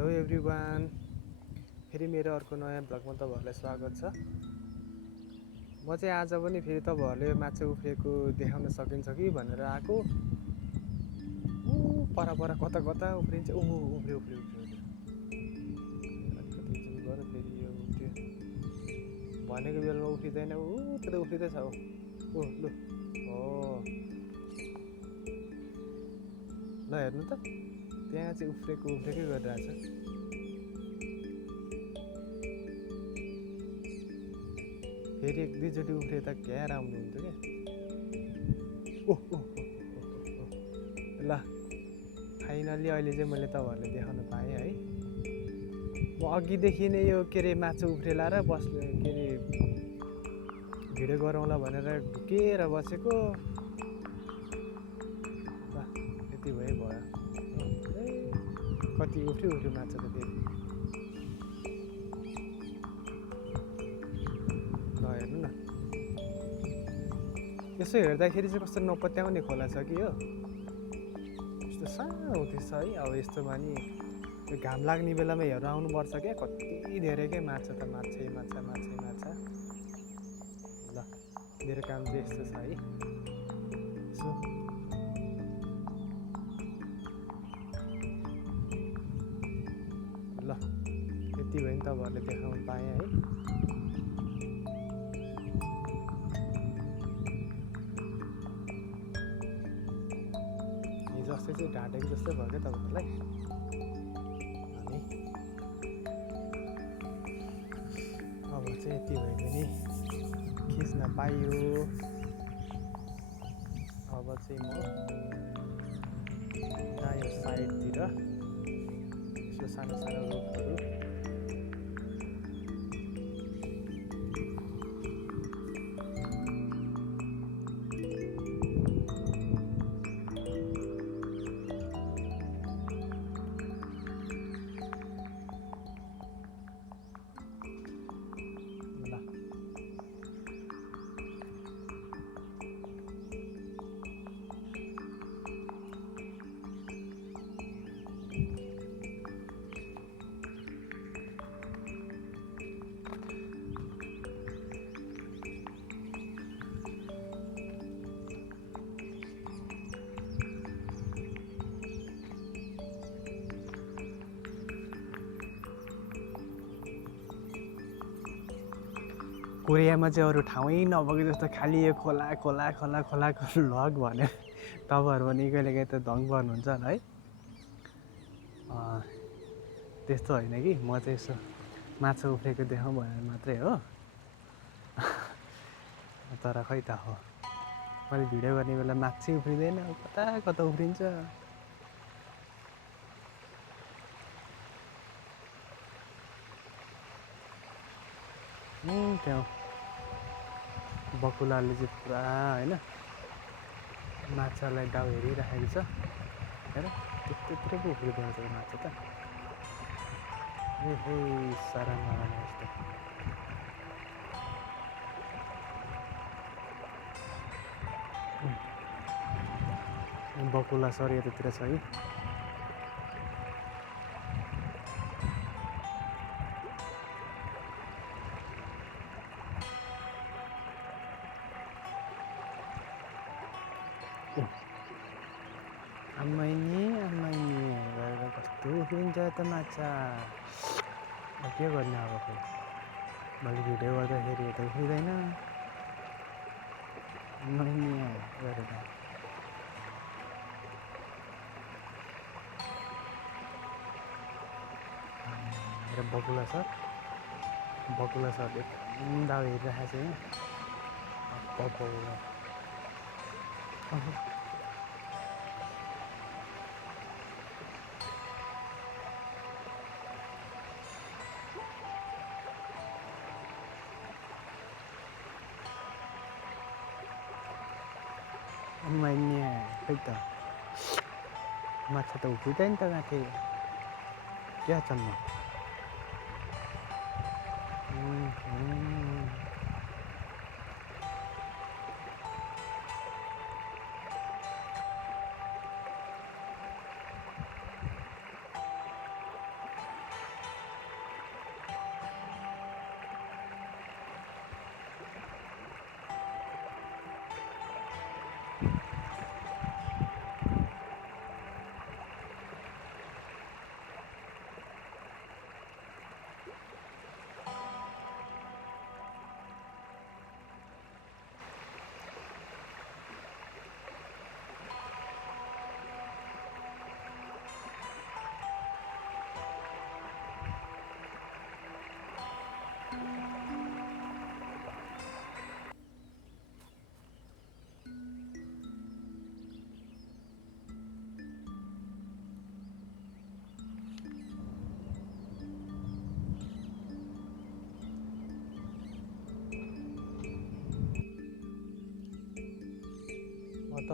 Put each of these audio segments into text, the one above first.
Hello everyone, फेरि मेरो अर्को नयाँ भ्लगमा तपाईँहरूलाई स्वागत छ। म चाहिँ आज पनि फेरि तपाईँहरूले माछा उफ्रेको देखाउन सकिन्छ कि भनेर आएको। पर कता कता उफ्रिन्छ। उफ्रियो उफ्रियो उफ्रियो अलिकति जुम गरेर फेरि यो त्यो भनेको बेलामा उफ्रिँदैन। त्यो त उफ्रिँदैछ हो। लु हो ल हेर्नु त, त्यहाँ चाहिँ उफ्रेकै गरिरहेछ। फेरि एक दुईचोटि उफ्रे त क्या राम्रो हुन्थ्यो क्या। ल फाइनल्ली अहिले चाहिँ मैले तपाईँहरूले देखाउन पाएँ है। म अघिदेखि नै यो के अरे माछा उफ्रेला र बस्ने के अरे भिडियो गरौँला भनेर ढुकेर बसेको। ल यति भयो कति उफ्रियो माछा त फेरि। ल हेर्नु न, यसो हेर्दाखेरि चाहिँ कस्तो नपत्याउने खोला छ कि यो। यस्तो सानो थिएछ है। अब यस्तोमा नि घाम लाग्ने बेलामा हेर्न आउनुपर्छ क्या। कति धेरै क्या माछा त माछै माछा माछै माछा। ल मेरो काम चाहिँ यस्तो छ है। यसो ल यति भयो नि तपाईँहरूले देखाउन पाएँ है। हिजो अस्ति चाहिँ ढाँटेको जस्तो भयो क्या तपाईँहरूलाई। अनि अब चाहिँ यति भयो भने खिच्न पाइयो। अब चाहिँ म यो साइडतिर यसो सानो सानो रुखहरू कोरियामा चाहिँ अरू ठाउँै नभएको जस्तो खालि यो खोला खोला खोला खोलाको लग भनेर तपाईँहरू पनि कहिले काहीँ त दङ पर्नुहुन्छ होला है। त्यस्तो होइन कि म चाहिँ यसो माछा उफ्रेको देखाउँ भनेर मात्रै हो। तर खै त हो, मैले भिडियो गर्ने बेला माछै उफ्रिँदैन, कता कता उफ्रिन्छ। त्यहाँ बकुलाले चाहिँ पुरा होइन माछालाई डाउ हेरिराखेको छ। हेर त्यत्रो पो उफ्रिँदैन त्यो माछा त। हे सारा नराम्रो यस्तो। बकुला सर यतातिर छ है। आम्माइनी गरेर कस्तो उफ्रिन्छ त माछा। के गर्ने अब खै, मैले भिडियो गर्दाखेरि त उफ्रिँदैन आम्माइनी गरेर। मेरो बकुला सर एकदम दाउ हेरिरहेको छ यहाँ। आम्माइनी खै त माछा त उफ्रिँदैन त माथि। क्या चल्नु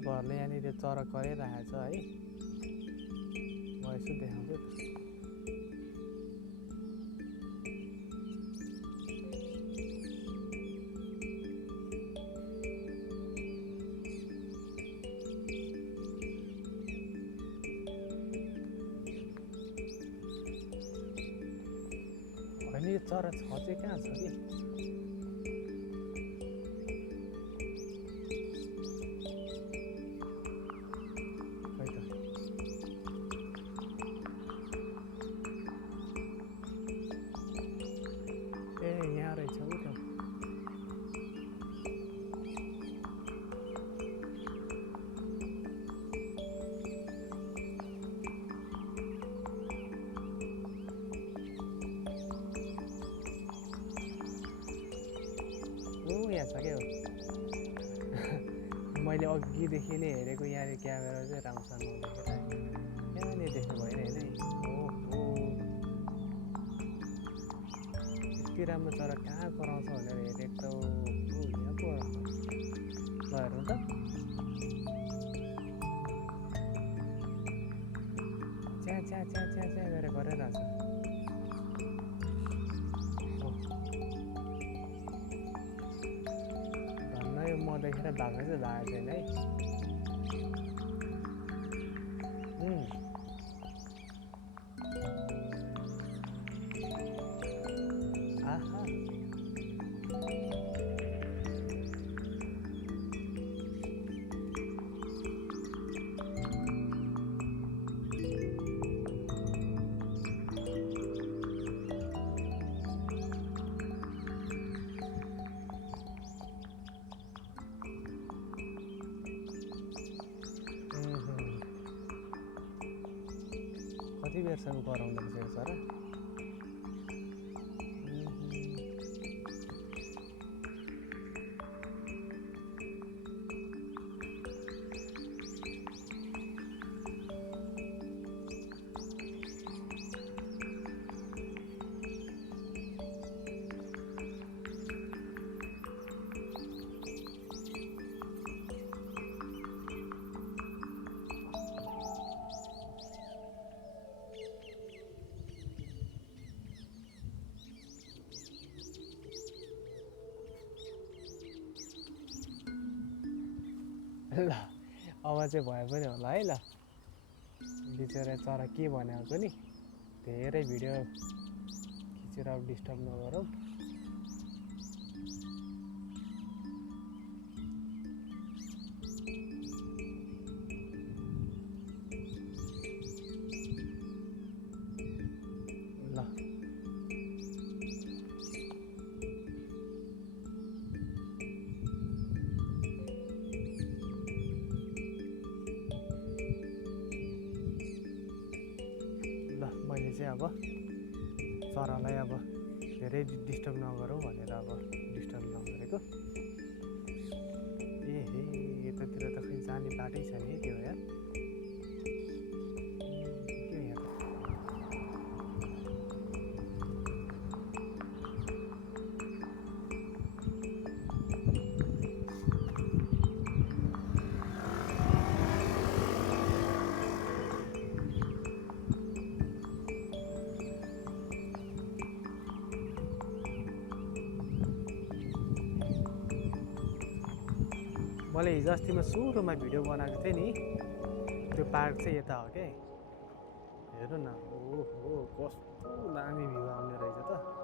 घरले यहाँनिर चरा कराइरहेको छ है म यसो देखाउँछु होइन यो चरा छ चाहिँ कहाँ छ कि यहाँ रहेछ उ त यहाँ छ क्या मैले अघिदेखि नै हेरेको यहाँनिर क्यामेरा चाहिँ राम्रोसँग नदेखेर यहाँनिर देख्नु भएन होइन ओहो यति राम्रो चरा कहाँ कराउँछ भनेर हेरेको त यहाँ पो ल हेर्नु त च्या च्या च्या च्या च्या गरेर गरिरहेछ म देखेर भएको चाहिँ भएको छैन है आहा कति बेरसम्म कराउँदो रहेछ यो चरा ल अब चाहिँ भयो पनि होला है ल बिचरा चरा के भनेको नि धेरै भिडियो खिचेर अब डिस्टर्ब नगरौँ ल मैले चाहिँ अब चरालाई अब धेरै डिस्टर्ब नगरौँ भनेर अब डिस्टर्ब नगरेको ए हे यतातिर त खै जाने बाटै छैन है त्यो यार के यहाँ मैले हिजो अस्तिमा सुरुमा भिडियो बनाएको थिएँ नि त्यो पार्क चाहिँ यता हो क्या हेर्नु न ओहो कस्तो दामी भ्यू आउने रहेछ त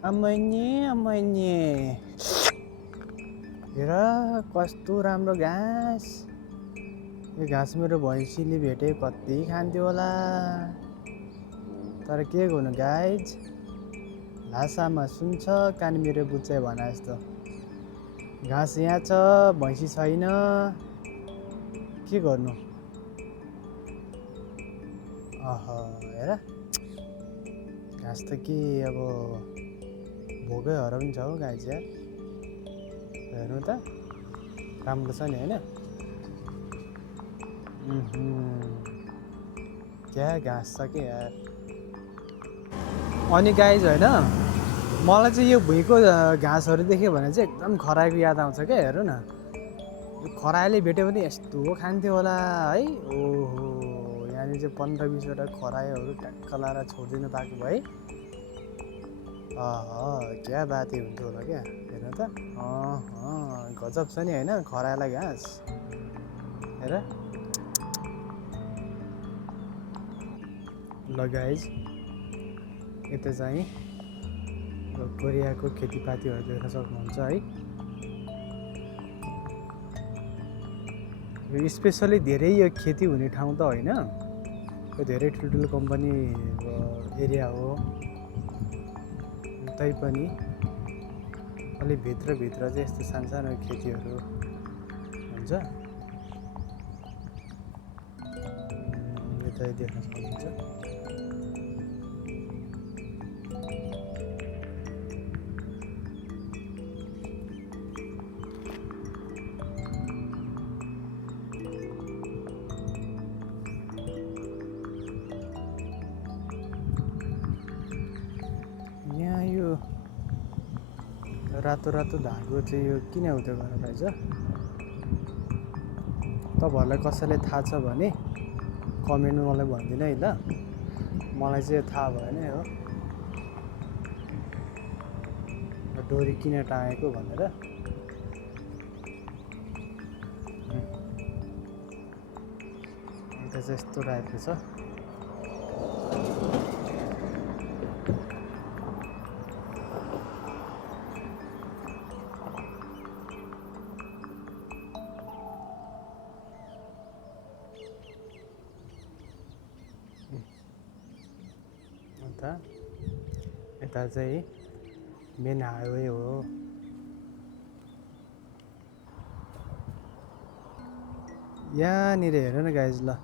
अमैने हेर कस्तो राम्रो घाँस। यो घाँस मेरो भैँसीले भेटे कति खान्थ्यो होला। तर के गर्नु गाइज, भाषामा सुन्छ कान मेरो बुच्चे भने जस्तो। घाँस यहाँ छ, भैँसी छैन, के गर्नु। हेर घाँस त के अब भोकै हराउँछ हौ गाइज यार। हेर्नु त राम्रो छ नि होइन। क्या घाँस छ के यार। अनि गाइज होइन, मलाई चाहिँ यो भुइँको घाँसहरू देख्यो भने चाहिँ एकदम खरायोको याद आउँछ क्या। हेर्नु न, यो खरायोले भेट्यो भने यस्तो खान्थ्यो होला है। ओहो, यहाँनिर चाहिँ 15-20वटा खरायोहरू ट्याक्क लाएर छोडिदिनु पाएको भए क्या बाते हुन्थ्यो होला क्या। हेर्नु त गजब छ नि होइन खरायोलाई घाँस। हेर ल गाइज, यता चाहिँ कोरियाको खेतीपातीहरू देख्न सक्नुहुन्छ है। स्पेसली धेरै यो खेती हुने ठाउँ त होइन, यो धेरै ठुल्ठुलो कम्पनी एरिया हो। तैपनि अलि भित्रभित्र चाहिँ यस्तो सानसानो खेतीहरू हुन्छ। यता देख्न सक्नुहुन्छ। यहाँ यो रातो रातो धागो चाहिँ यो किन उयो गरेर रहेछ, तपाईँहरूलाई कसैलाई थाहा छ भने कमेन्टमा मलाई भनिदिनु है ल। मलाई चाहिँ थाहा भएन हो डोरी किन टाँगेको भनेर। अन्त चाहिँ यस्तो टाइपको छ। अन्त यता चाहिँ मेन हाइवे हो। यहाँनिर हेर न गाइज, ल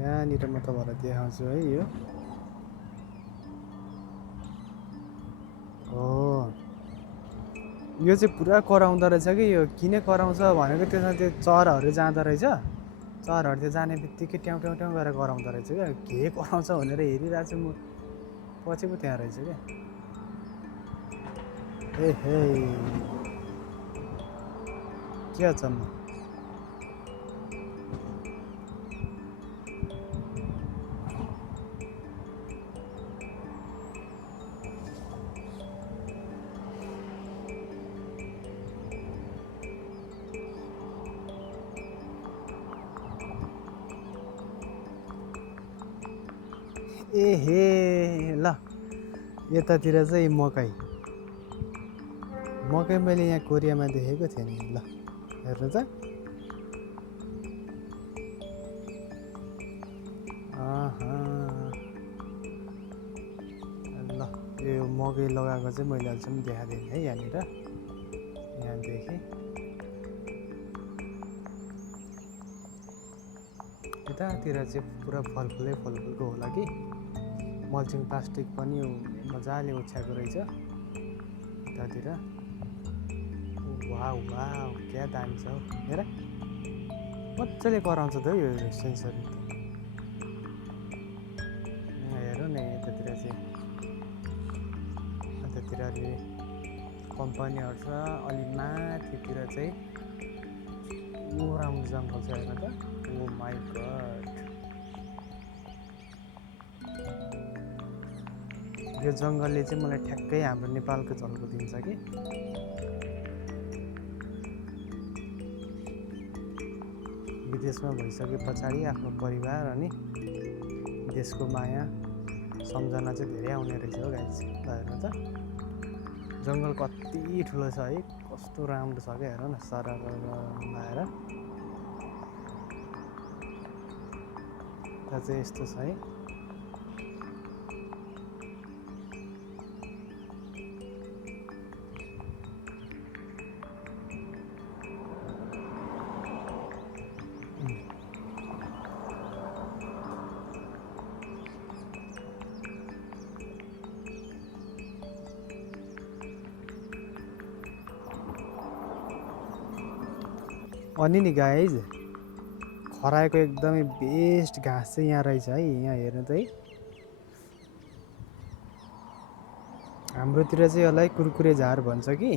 यहाँनिर म तपाईँहरूलाई देखाउँछु है। यो चाहिँ पुरा कराउँदो रहेछ कि। यो किन कराउँछ भनेको त्यसमा त्यो चराहरू जाँदो रहेछ। चराहरू त्यो जाने बित्तिकै ट्याउ ट्याउ ट्याउ गरेर कराउँदो रहेछ क्या। के कराउँछ भनेर हेरिरहेको छु म, पछि पो त्यहाँ रहेछ क्या। हे के अचम्म। ल यतातिर चाहिँ मकै मैले यहाँ कोरियामा देखेको थिएँ नि। ल हेर्नु त, ल यो मकै लगाएको चाहिँ मैले अझै पनि देखाइदिएँ है। यहाँनिर यहाँदेखि यतातिर चाहिँ पुरा फलफुलको होला कि। मल्चिङ प्लास्टिक पनि मजाले ओछ्याएको रहेछ यतातिर। वाउ क्या दामी छ। हेर मजाले कराउँछ त यो सेन्सर। हेरौँ न यतातिर चाहिँ, यतातिर अलि कम्पनीहरू छ, अलि माथितिर चाहिँ राम्रो जङ्गल छ। हेर्नु त, ओ माई गड। यो जङ्गलले चाहिँ मलाई ठ्याक्कै हाम्रो नेपालको झल्को दिन्छ कि। विदेशमा भइसके पछाडि आफ्नो परिवार अनि देशको माया सम्झना चाहिँ धेरै आउने रहेछ हो गाइस। हेर्नु त जङ्गल कति ठुलो छ है, कस्तो राम्रो छ क्या, हेर न सरर लाएर त्यहाँ चाहिँ यस्तो छ है। अनि नि गाइज खरायोको एकदमै बेस्ट घाँस चाहिँ यहाँ रहेछ है। यहाँ हेर्नु त है, हाम्रोतिर चाहिँ यसलाई कुरकुरे झार भन्छ कि,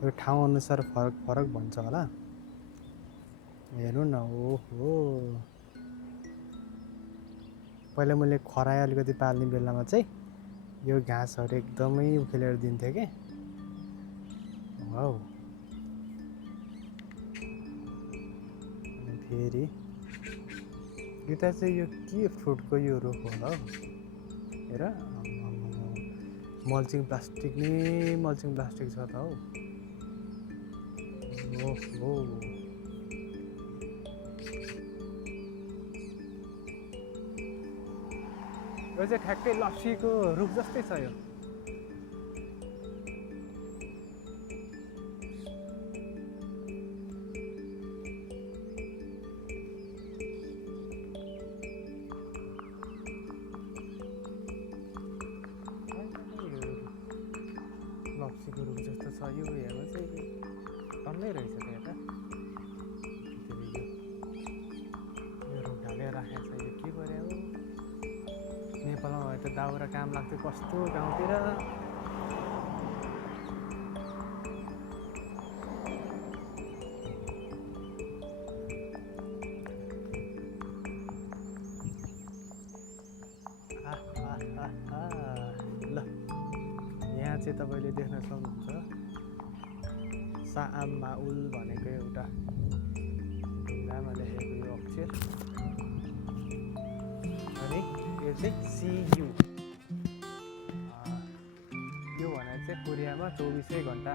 यो ठाउँ अनुसार फरक फरक भन्छ होला। हेर्नु न, ओहो पहिला मैले खरायो अलिकति पाल्ने बेलामा चाहिँ यो घाँसहरू एकदमै उखेलेर दिन्थेँ कि। वाउ, फेरि यता चाहिँ यो के फ्रुटको यो रुख होला हौ, हेर मल्चिङ प्लास्टिक नै मल्चिङ प्लास्टिक छ त हौ। ओहो यो चाहिँ ठ्याक्कै लप्सीको रुख जस्तै छ यो। लप्सीको रुख जस्तो छ यो, हेर्नु चाहिँ टन्नै रहेछ त्यहाँ त। यो रुख ढालेर राखेको छ, यो के गरे हो। नेपालमा भए त दाउरा काम लाग्थ्यो कस्तो गाउँतिर। ल यहाँ चाहिँ तपाईँले देख्न सक्नुहुन्छ साआम माउल भनेको एउटा ढुङ्गामा लेखेको यो अक्षर। अनि यो चाहिँ CU, यो भनेर चाहिँ कोरियामा 24 घन्टा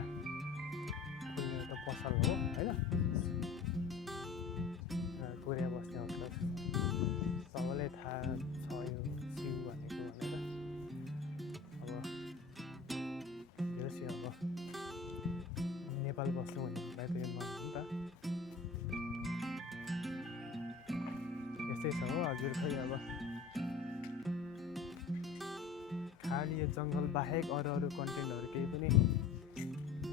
खुल्ने एउटा पसल हो होइन। कोरिया बस्नेहरूलाई सबैलाई थाहा छ यो CU भनेको भनेर। अब हेर्नुहोस्, अब नेपाल बस्नु भनेलाई त यो मन हो नि त। यस्तै छ हो हजुर, खै अब खालि यो जङ्गल बाहेक अरू अरू कन्टेन्टहरू केही पनि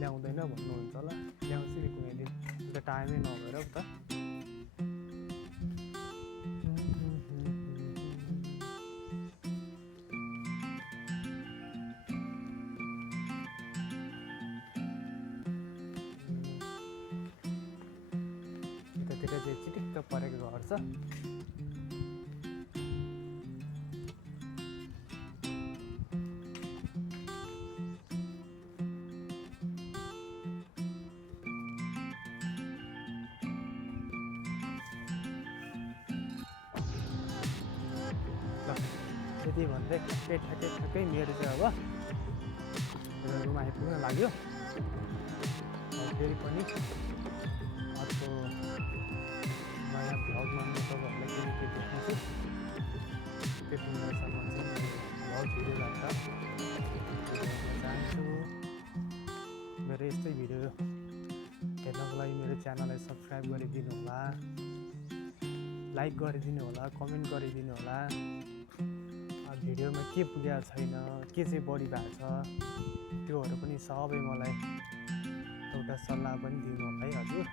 ल्याउँदैन भन्नुहुन्छ होला। ल्याउँछु नि कुनै दिन, त टाइमै नभएर त। यतातिर चाहिँ चिटिक्क परेको घर छ। त्यति भन्दै ठ्याक्कै मेरो चाहिँ अब रुम आइपुग्न लाग्यो। फेरि पनि अर्को नयाँ भ्लगमा म तपाईँहरूलाई के देखाउँछु। त्यति बेलासम्म चाहिँ भ्लग भिडियो लाग्छ चाहन्छु। मेरो यस्तै भिडियो हेर्नको लागि मेरो च्यानललाई सब्सक्राइब गरिदिनु होला, लाइक गरिदिनु होला, कमेन्ट गरिदिनु होला। भिडियोमा के पुगेको छैन, के चाहिँ बढी भएको छ, त्योहरू पनि सबै मलाई एउटा सल्लाह पनि दिनु होला है हजुर।